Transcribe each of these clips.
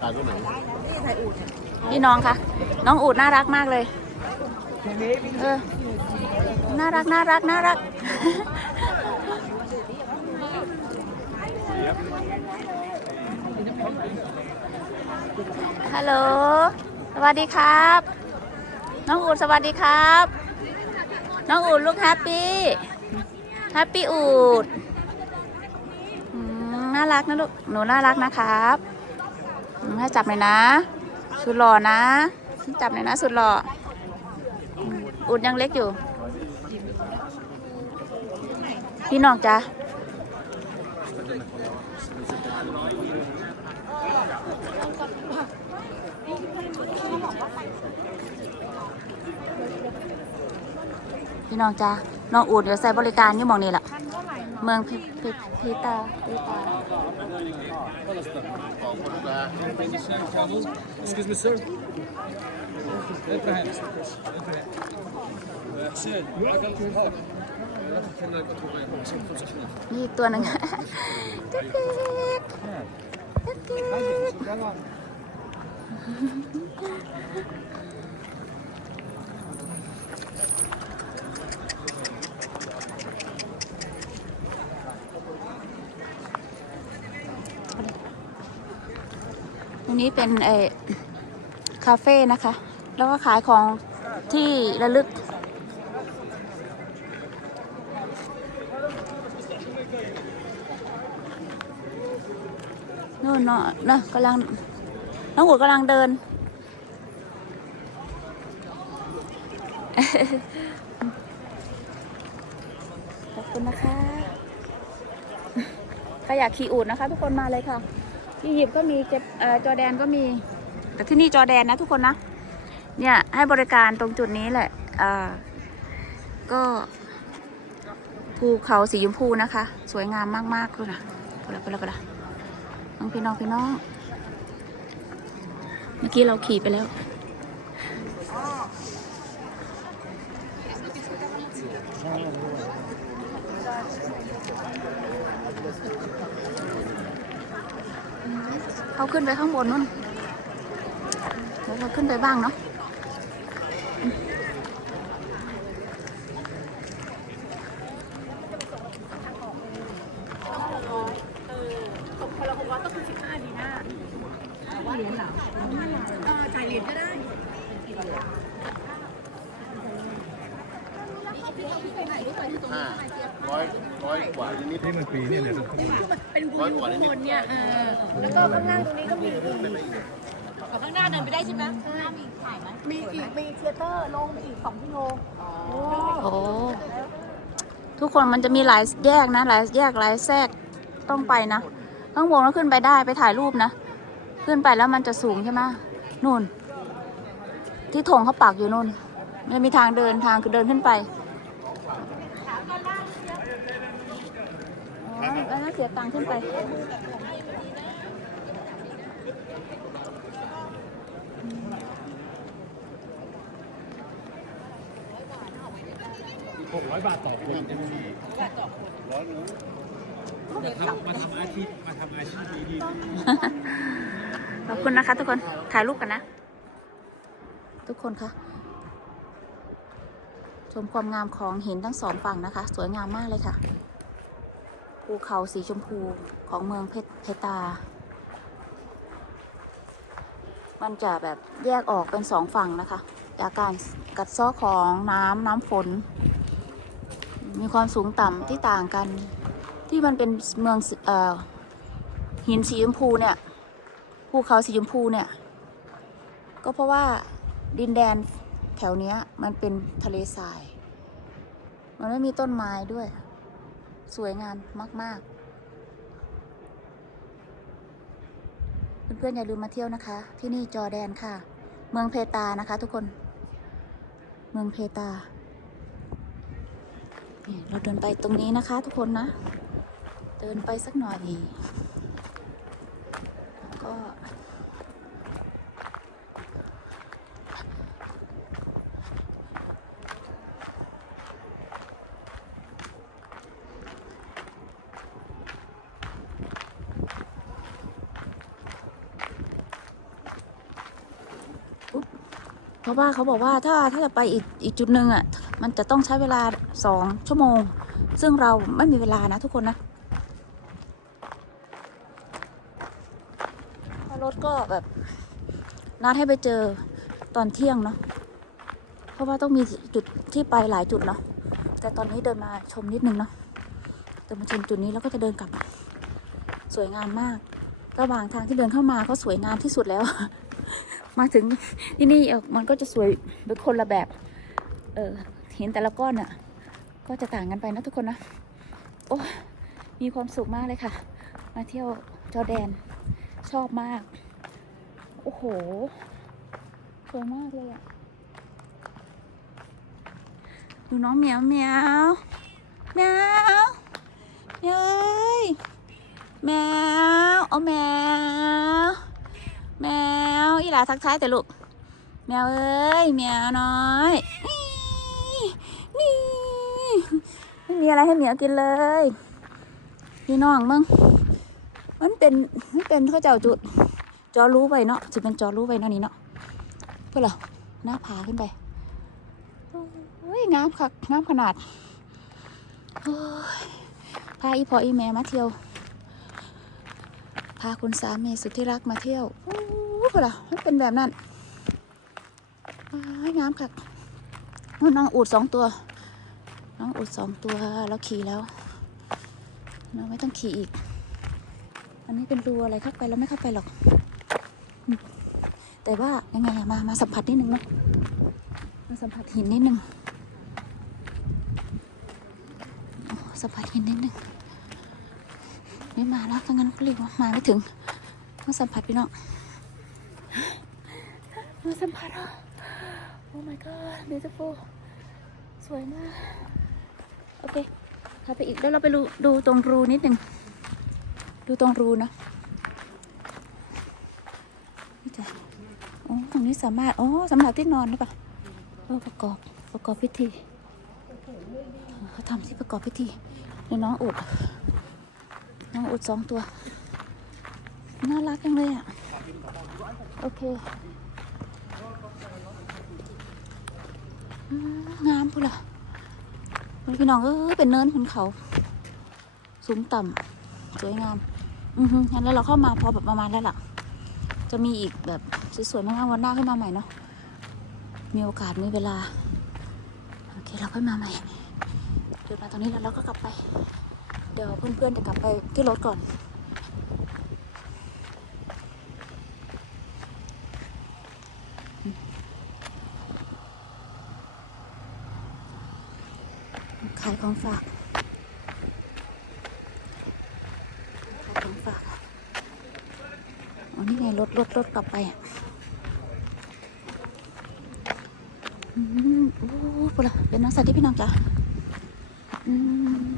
ถ่ายรูปไหนพี่น้องคะน้องอูดน่ารักมากเลยเออน่ารักน่ารักน่ารักฮัลโหลสวัสดีครับ น้องอูดสวัสดีครับ น้องอูดลูกแฮปปี้แฮปปี้อูดน่ารักนะลูกหนูน่ารักนะครับ ให้จับหน่อยนะ สุดหล่อนะ จับหน่อยนะ สุดหล่ออืมอูดยังเล็กอยู่ พี่น้องจ้ะพี่น้องจ้ะน้องอูดเดี๋ยวใส่บริการอยู่มองนี่แหละ มืองพิพิพิตาพิตา ของคนละ Excuse me, sir. Ibrahim. حسين عقل في الحوض นี่อีกตัวหนึ่ง เด็ก อันนี้เป็นเอคาเฟ่นะคะ แล้วก็ขายของที่ระลึก นู่นเนาะนะกำลัง น้องอูดกำลังเดิน ขอบคุณนะคะใครอยากขี่อูดนะคะ ทุกคนมาเลยค่ะ อียิปต์ก็มีเจ็บเอ่อจอแดนก็มี แต่ที่นี่จอแดนนะทุกคนนะ เนี่ยให้บริการตรงจุดนี้แหละอ่าก็ภูเขาสีชมพูนะคะ สวยงามมากๆเลยนะไปละไปละไปละน้องพี่น้องพี่น้อง เมื่อกี้เราขี่ไปแล้ว เขาขึ้นไปข้างบนนู่นเดี๋ยวเราขึ้นไปบ้างเนาะ ห้าร้อยร้อยกว่านิดนี่มันปีนี่เนี่ยเป็นร้อยกว่านิดคนเนี่ยเออแล้วก็ข้างล่างตรงนี้ก็มีอีกข้างหน้าเดินไปได้ใช่ไหมข้างหน้ามีถ่ายไหมมีอีกมีเทยเตอร์ลงไปอีกสองกิโลโอ้ทุกคนมันจะมีหลายแยกนะ หลายแยกหลายแทรกต้องไปนะข้างบนก็ขึ้นไปได้ไปถ่ายรูปนะ ขึ้นไปแล้วมันจะสูงใช่ไหมนู่น ที่ธงเขาปักอยู่นู่นมันมีทางเดินทางคือเดินขึ้นไปอ๋อแล้วนั่นเสียตังค์ขึ้นไป หกร้อยบาทต่อคนใช่ไหมมาทำมาทำอาชีพมาทำอาชีพดี ขอบคุณนะคะทุกคน ถ่ายรูปกันนะ ทุกคนคะ ชมความงามของหินทั้งสองฝั่งนะคะ สวยงามมากเลยค่ะ ภูเขาสีชมพูของเมืองเพชรเพตา มันจะแบบแยกออกเป็นสองฝั่งนะคะจากการกัดเซ้อของน้ำน้ำฝน มีความสูงต่ำที่ต่างกัน ที่มันเป็นเมืองออหินสีชมพูเนี่ยภูเขาสีชมพูเนี่ย ก็เพราะว่าดินแดนแถวเนี้ยมันเป็นทะเลทราย มันไม่มีต้นไม้ด้วย สวยงามมาก ๆ เพื่อนๆอย่าลืมมาเที่ยวนะคะ ที่นี่จอแดนค่ะ เมืองเพตานะคะ ทุกคน เมืองเพตาเราเดินไปตรงนี้นะคะ ทุกคนนะ เดินไปสักหน่อยก็ น ราะว่าเขาบอกว่าถ้าถ้าจะไปอีกอีกจุดหนึ่งอะมันจะต้องใช้เวลาสองชั่วโมง ซึ่งเราไม่มีเวลานะทุกคนนะราะรถก็แบบนัดให้ไปเจอตอนเที่ยงเนาะเพราะว่าต้องมีจุดที่ไปหลายจุดเนาะแต่ตอนนี้เดินมาชมนิดนึงเนาะเดินมาชมจุดนี้แล้วก็จะเดินกลับ สวยงามมาก ระหว่างทางที่เดินเข้ามาก็สวยงามที่สุดแล้ว มาถึงที่นี่มันก็จะสวยเป็นคนละแบบ เออหินแต่ละก้อนน่ะ ก็จะต่างกันไปนะทุกคนนะ โอ้มีความสุขมากเลยค่ะ มาเที่ยวจอแดน ชอบมาก โอ้โหสวยมากเลยอะดูน้องเหมียวเหมียวเหมียวเหมียวเอ้ยแมวเอาแมว แมวอีหลาทักทายแต่ลูก แมวเอ้ยแมวน้อยนี่นี่ไม่มีอะไรให้เหมียวกินเลยพี่น้องมึงมันเป็นมันเป็นเขาเจ้าจุด จอรู้ไปเนาะจะเป็นจอรู้ไปเนาะนี่เนาะเพื่อเหรอหน้าผาขึ้นไปโอ้ยงามคักงามขนาดโอ้ยพาอีพออีแม่มาเที่ยว พาคุณสามีสุดที่รักมาเที่ยวโอ้เพื่อเหรอมันเป็นแบบนั้นอ้ายงามคักนู่นน้องอูดสองตัว น้องอูดสองตัวแล้วขี่แล้วเราไม่ต้องขี่อีก อันนี้เป็นรูอะไรเข้าไปเราไม่เข้าไปหรอก แต่ว่ายังไงมามาสัมผัสนิดนึงเนาะมาสัมผัสหินนิดนึงสัมผัสหินนิดนึง ไม่มาแล้วถ้างั้นก็รีบมาไม่ถึงมาสัมผัสพี่น้องมาสัมผัสอะโอ้ my god beautiful สวยมาก โอเคเข้าไปอีกแล้วเราไปดูดูตรงรูนิดหนึ่ง ดูตรงรูนะนี่จ้ะโอ้ตรงนี้สามารถ อ๋อสำหรับที่นอนหรือเปล่าประกอบประกอบพิธีเขาทำที่ประกอบพิธีในน้องอุด น้องอุดสองตัว น่ารักจังเลยอะ โอเคอืมงามพูดละพี่น้องเออเป็นเนินขุนเขา สูงต่ำสวยงาม อือฮึงั้นแล้วเราเข้ามาพอแบบประมาณแล้วล่ะ จะมีอีกแบบสวยๆมากๆวันหน้าขึ้นมาใหม่เนาะมีโอกาสมีเวลา โอเค เราค่อยมาใหม่เดี๋ยวมาตอนนี้แล้วเราก็กลับไป เดี๋ยวเพื่อนๆจะกลับไปที่รถก่อน ขายของฝากขายของฝากอ๋อนี่ไงรถรถรถกลับไปอะอืมโอ้ปุระเป็นนักสัตว์ที่พี่น้องจ้ะอืม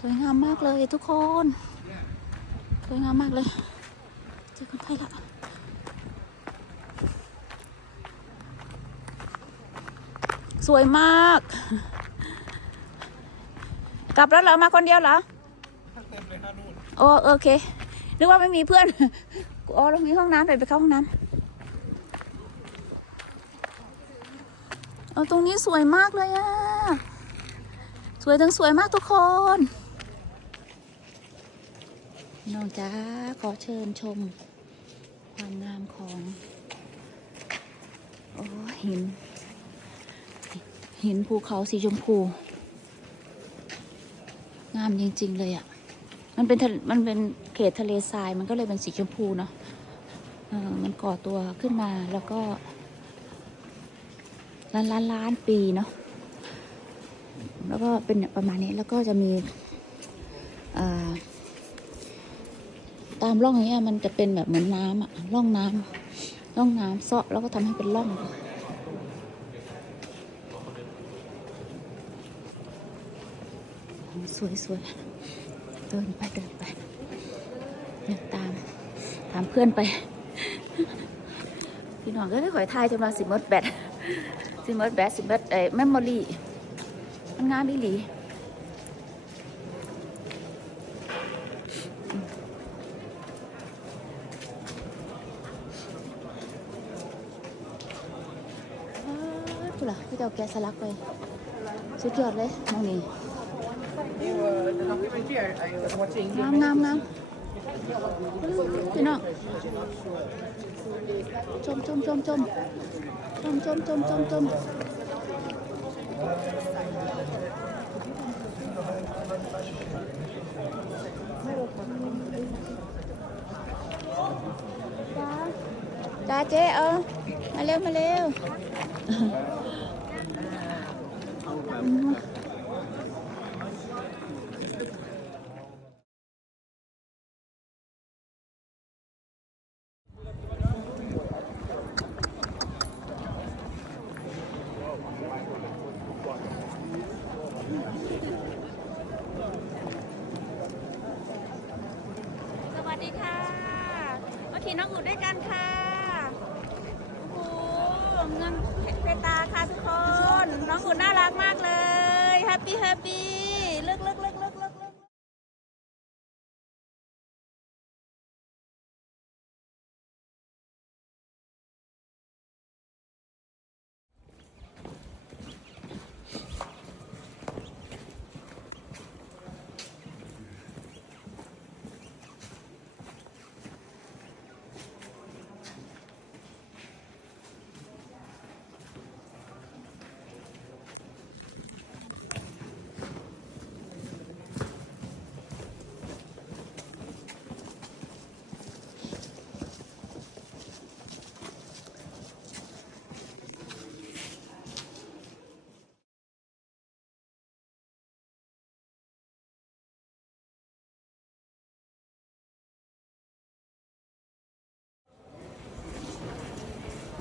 สวยงามมาก เลยทุกคนสวยงามมากเลยเจอคนไทยละสวยมาก กลับแล้วเหรอมาคนเดียวเหรอโอโอเคนึกว่าไม่มีเพื่อนอ๋อเรามีห้องน้ำไปไปเข้าห้องน้ำเอาตรงนี้สวยมากเลยอะสวยทั้งสวยมากทุกคน น้องจ้าขอเชิญชม ความงามของ โอ้หิน หินภูเขาสีชมพู งามจริง ๆ เลยอะมันเป็นมันเป็นเขตทะเลทรายมันก็เลยเป็นสีชมพูเนาะมันก่อตัวขึ้นมาแล้วก็ล้านล้านล้านปีเนาะ แล้วก็เป็นประมาณนี้แล้วก็จะมีอ่าามร่องอย่างเงี้ยมันจะเป็นแบบเหมือนน้ำอะร่องน้ำร่องน้ำเซาะแล้วก็ทำให้เป็นร่องสวยสวยๆเดินไปเดินไปเดินตามตามเพื่อนไป พี่น้องก็ขอยทายจนมาสิมดแบตสิมดแบตสิมดเอ่อเมมโมรี่มันงามอีหลี เหรอพี่เจ้าแกะสลักไปสุดยอดเลยมองนี่ The documentary I was watching. งามงามงามพี่น้องชมชมชมชมชมชมชมชมชมจ้าจ้าเจ๊เออมาเร็ว มาเร็ว สวัสดีค่ะ มาขี่น้องอุดด้วยกันค่ะ โอ้โหเมืองเพตาค่ะทุกคน น้องอุดน่ารักมากเลย แฮปปี้แฮปปี้เลิกเลิกเลิกเลิกเลิกเลิก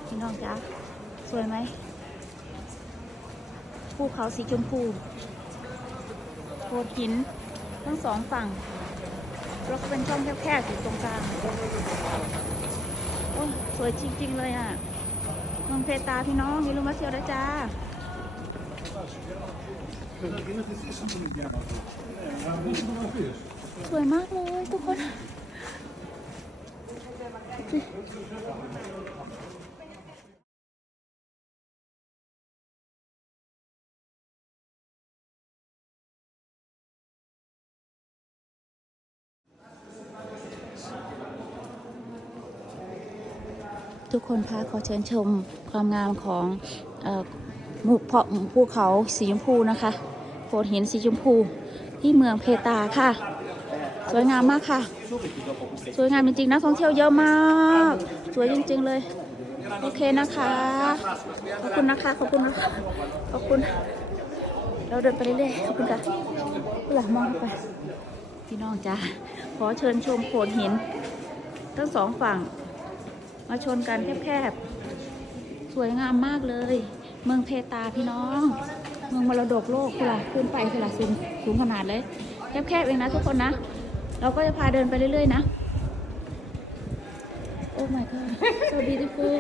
พี่น้องจ๊ะ สวยไหมภูเขาสีชมพูโขดหินทั้งสองฝั่งแล้วก็เป็นช่องแคบๆอยู่ตรงกลางโอ้ยสวยจริง ๆ เลยอะเมืองเพตาพี่น้องอย่าลืมมาเที่ยวนะจ้าสวยมากเลยทุกคน คนคะขอเชิญชมความงามของหมู่เพาะภูเขาสีชมพูนะคะโขดหินสีชมพูที่เมืองเพตาค่ะ สวยงามมากค่ะ สวยงามจริงๆนักท่องเที่ยวเยอะมาก สวยจริง ๆเลย โอเคนะคะ ขอบคุณนะคะ ขอบคุณนะคะขอบคุณ เราเดินไปเรื่อยๆขอบคุณค่ะผู้หลังมองเข้าไปพี่น้องจ้าขอเชิญชมโขดหิน ทั้งสองฝั่ง มาชนกันแคบๆ สวยงามมากเลย เมืองเพตาพี่น้อง เมืองมรดกโลกคือละขึ้นไปคือละสูงสูงขนาดเลยแคบๆเองนะทุกคนนะ เราก็จะพาเดินไปเรื่อยๆนะ โอ้ my god so beautiful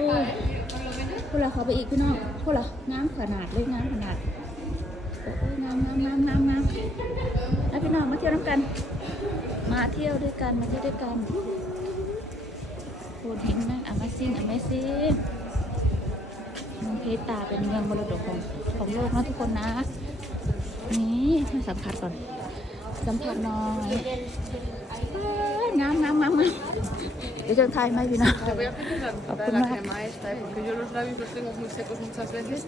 พูดละเขาไปอีกพี่น้องพูดละงามขนาดเลยงามขนาดโอ้งามงามงามงามงามแล้วพี่น้องมาเที่ยวน้ำกัน มาเที่ยวด้วยกันมาเที่ยวด้วยกัน โคนเห็นนะ Amazing Amazing เมืองเพตาเป็นเมืองมรดกของของโลกนะทุกคนนะ นี่มาสัมผัสก่อน สัมผัสหน่อยงามงามงามงามเดี๋ยวจะถ่ายไหมพี่น้อง Te voy a pedir la, Ah, la, pues la nada. crema esta, ¿eh? porque yo los labios los tengo muy secos muchas veces.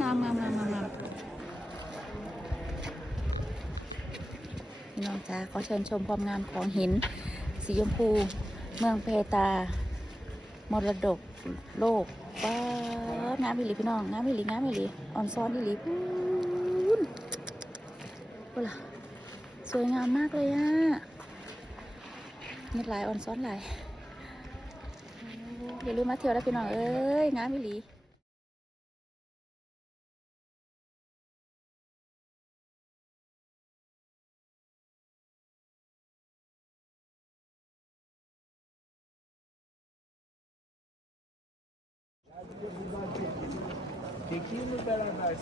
งามงามงามงามงามพี่น้องจ้าขอเชิญชมความงามของหินสีชมพู เมืองเพตามรดกโลกว้างามอิลีพี่น้องงามอิลีงามอิลีออนซ้อนอิลีพูนโอ้ล่ะสวยงามมากเลยอะเม็ดลายออนซ้อนหลายอย่าลืมมาเที่ยวนะพี่น้องเอ้ยงามอิลี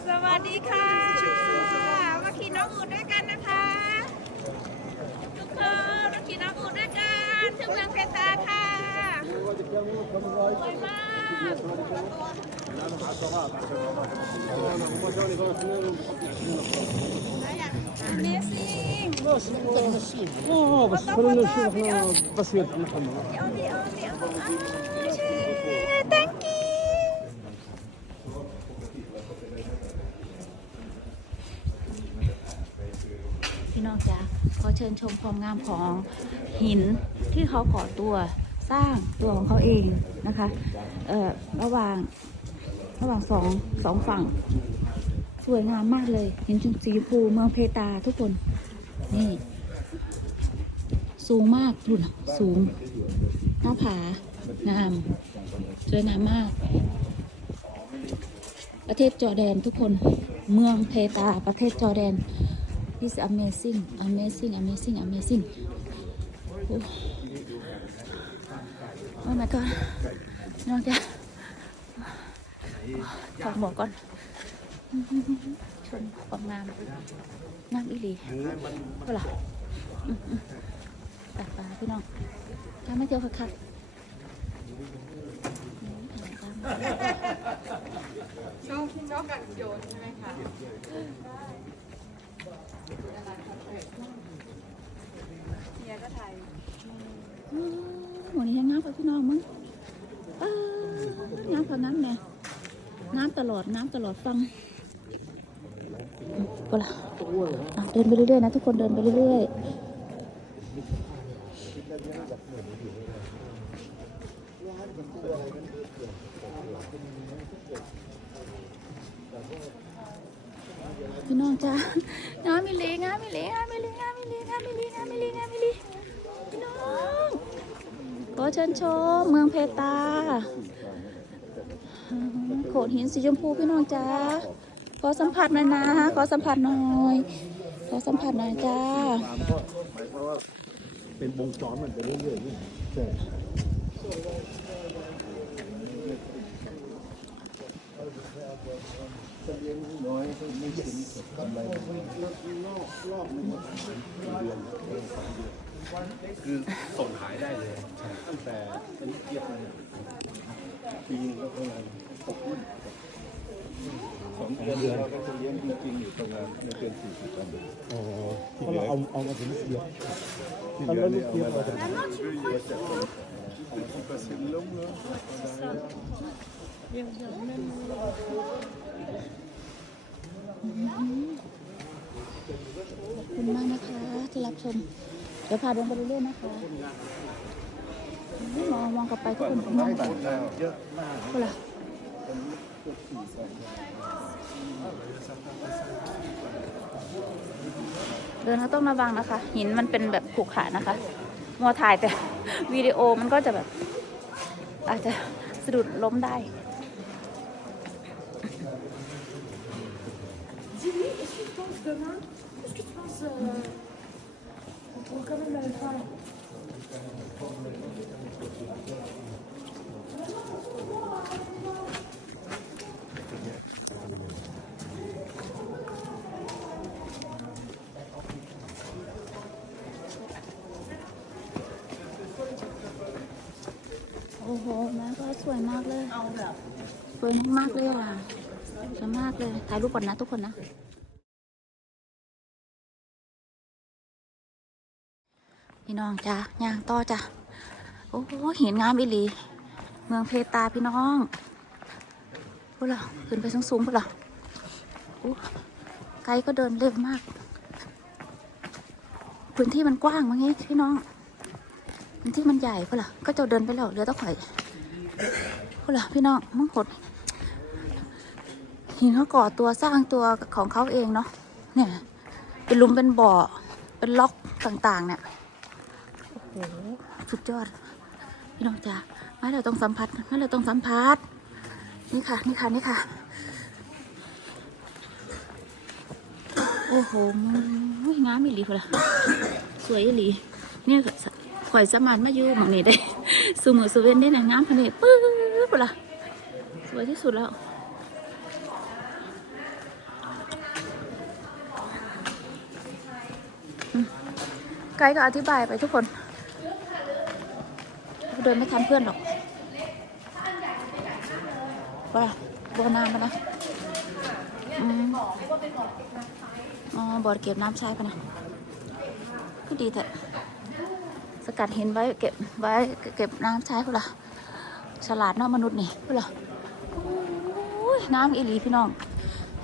สวัสดีค่ะ มาขี่น้องอูดด้วยกันนะคะ ทุกคนมาขี่น้องอูดด้วยกันที่เมืองเพตาค่ะสวยมาก اه بس خلينا نشوف احنا بس يد محمد thank ี๋ยว ชิญชมความงามของหินที่เขาก่อตัวสร้างตัวของเขาเองนะคะเอ่อระหว่างระหว่างสองสองฝั่ง สวยงามมากเลยเห็นจุดสีชมพูเมืองเพตาทุกคน นี่ สูงมากดูนะสูงหน้าผางามสวยงามมาก ประเทศจอแดนทุกคน เมืองเพตาประเทศจอแดน this amazing amazing amazing amazing โอ้ oh my god น้องจะถอดหมวกก่อนชนความงามงามอีหลีเปล่าอืมอืมตัดปลาพี่น้องถ้าไม่เที่ยวคักๆชอบชอบกันโยนใช่ไหมคะ เฮียก็ถ่ายอืมหมดนี้ยังน้ำไปพี่น้องมึงน้ำพอน้ำเนี่น้ำตลอดน้ำตลอดฟังก็ล่ะเดินไปเรื่อยๆนะทุกคนเดินไปเรื่อยๆพี่น้องจ้า น้ำมิลีงามิลีงามิลีงามิลีงามิลีงามิลีงามิลีพี่น้องขอเชิญชมเมืองเพตาโขดหินสีชมพูพี่น้องจ้าขอสัมผัสหน่อยนะ ขอสัมผัสหน่อย ขอสัมผัสหน่อยจ้าหมายความว่าเป็นวงจรมันไปเรื่อยๆนี่ใช่ จะเลี้ยงน้อยไม่ถึงกำไรรอบรอบหนึ่งเดือนสองเดือนคือส่งขายได้เลย ตั้งแต่อันนี้เทียบกันปีนึงก็ประมาณหกรุ่นสองเดือนเราก็จะเลี้ยงจริงๆอยู่ประมาณไม่เกินสี่สิบตันอ๋อเพราะเราเอาเอามาถึงเดียวที่เหลือเนี่ยเอามาจาก ขอบคุณมากนะคะที่รับชม เดี๋ยวพาเดินไปเรื่อยๆนะคะมองมองกลับไปทุกคนมองให้ต่างชาติเยอะมากล่ะเดินก็ต้องระวังนะคะ หินมันเป็นแบบขรุขระนะคะ มัวถ่ายแต่วิดีโอมันก็จะแบบ อาจจะสะดุดล้มได้โโหน้ำก็สวยมากเลย สวยมากๆเลยอะสวยมากเลย ถ่ายรูปก่อนนะทุกคนนะ พี่น้องจ้ะย่างต่อจ้ะ โอ้โหเห็นงามอีหลี เมืองเพตาพี่น้องพูดเหรอขึ้นไปสูงๆพูดเหรอไกลก็เดินเร็วมาก พื้นที่มันกว้างมั้งงี้พี่น้อง ที่มันใหญ่พูดเหรอก็จะเดินไปแล้วเรือต้องข่อยพูดเหรอพี่น้องมังหดหินเขาก่อตัวสร้างตัวของเขาเองเนาะเนี่ย เป็นลุมเป็นบ่อ เป็นล็อกต่างๆ เนี่ยโอ้โหสุดยอด พี่น้องจ๋าม่เราต้องสัมผัสม่เราต้องสัมผัสนี่ค่ะ นี่ค่ะ นี่ค่ะ โอ้โหงามอีหลีพุ่นล่ะสวยอีหลีเนี่ย ข่อยสมานมาอยู่หมองนี้ได้ สูมือสูเวนได้นะงามพะเนปื๊บล่ะสวยที่สุดแล้วไกด์ก็อธิบายไปทุกคน เดินไม่ทันเพื่อนหรอกว่าบ่อน้ำปะนะอืมอ๋อบ่อเก็บน้ำใช้ปะนะก็ดีเถอะ สกัดเห็นไว้เก็บไว้เก็บน้ำใช้พวกละฉลาดเนาะมนุษย์นี่พวกละน้ำอีหลีพี่น้อง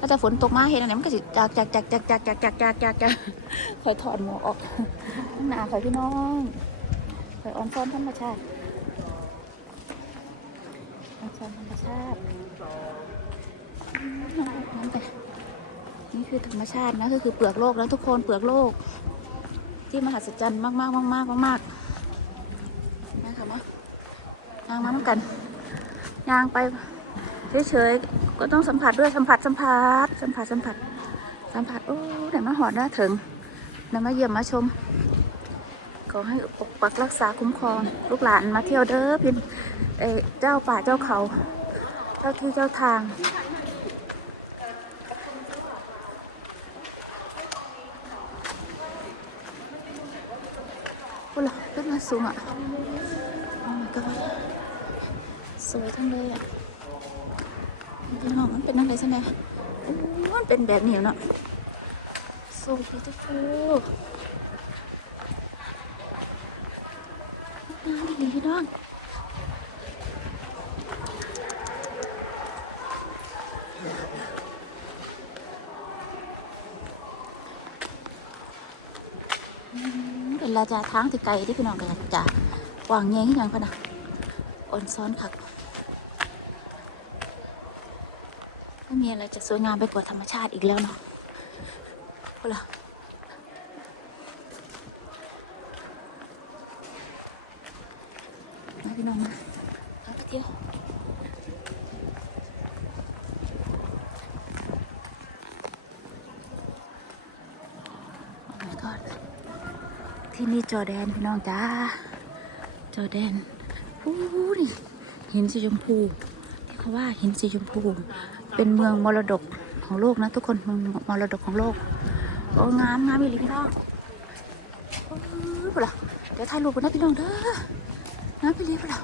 ก็จะฝนตกมาเห็นอันไหนมันก็จะจากจากจากจากจากจากจากจากจากจากคอยถอดหมวกออกหนาคอยพี่น้องคอยออนซ้อนธรรมชาติออนซ้อนธรรมชาติน้ำไปนี่คือธรรมชาตินะก็คือเปลือกโลกแล้วทุกคนเปลือกโลก ที่มหัศจรรย์มากมากมากมากมากนะคะมายางมาน้ำกันยางไปเฉยๆก็ต้องสัมผัสด้วยสัมผัสสัมผัสสัมผัสสัมผัสสัมผัสโอ้ไหนมาหอดนะถึงไหนมาเยี่ยมมาชมขอให้ปกปักรักษาคุ้มครอง ลูกหลานมาเที่ยวเด้อพี่เอเจ้าป่าเจ้าเขา เจ้าที่เจ้าทาง โอ้ล่ะขึ้นมาสูงอะ โอ้ my god สวยทั้งเลยอะพี่น้องมันเป็นอะไรใช่ไหมโอ้มันเป็นแบบนี้เนาะ so beautiful น้ำดีพี่น้อง เป็นราจะทางที่ไกลที่พี่น้องกันจะวางแยงที่ยังพะนะอ่อนซ้อนคักไม่มีอะไรจะสวยงามไปกว่าธรรมชาติอีกแล้วเนาะพวกเรามาพี่น้องมาเอาไปเที่ยวโอ้ my god ที่นี่จอแดนพี่น้องจ้า จอแดนอู้นี่หินสีชมพูที่เขาว่าหินสีชมพู เป็นเมืองมรดกของโลกนะทุกคนเมืองมรดกของโลกโอ้งามงามอีหลีพี่น้องโอ้ยพุ่นล่าเดี๋ยวถ่ายรูปกันนะพี่น้องเด้อน้ำไปเลีพุ่นล่า